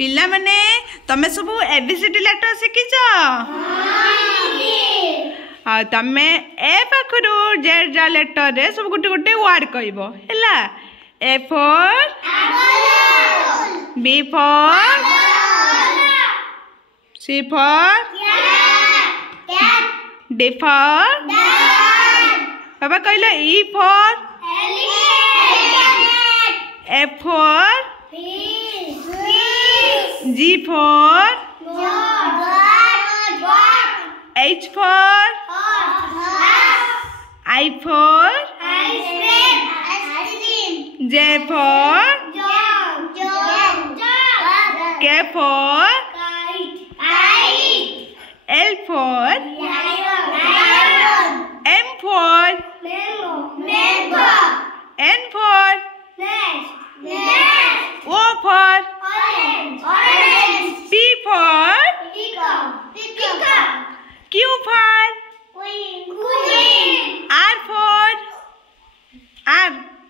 पिला माने तमे सब एबीसीडी लेटर शिखिच हाँ तमे ए पाखरु जेड जा लेटर रे सब गोटे गोटे वर्ड कहबो हैला A for B for C for D for बाबा कहलो E for F for G for H for I for J for K for L for M for N for O for P for Q for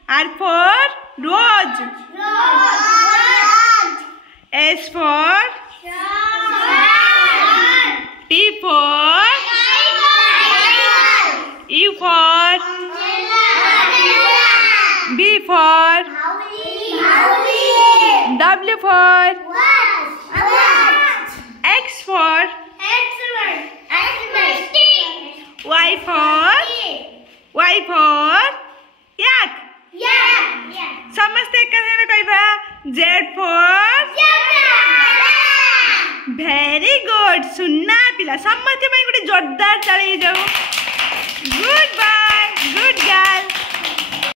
R for Rose S for T for E for B for W for X for Y for yak समस्ते कहने कहबा Z for very good सुनना पिला समस्ते में गोटे जोरदार चले जाओ गुड बाय गुड गर्ल।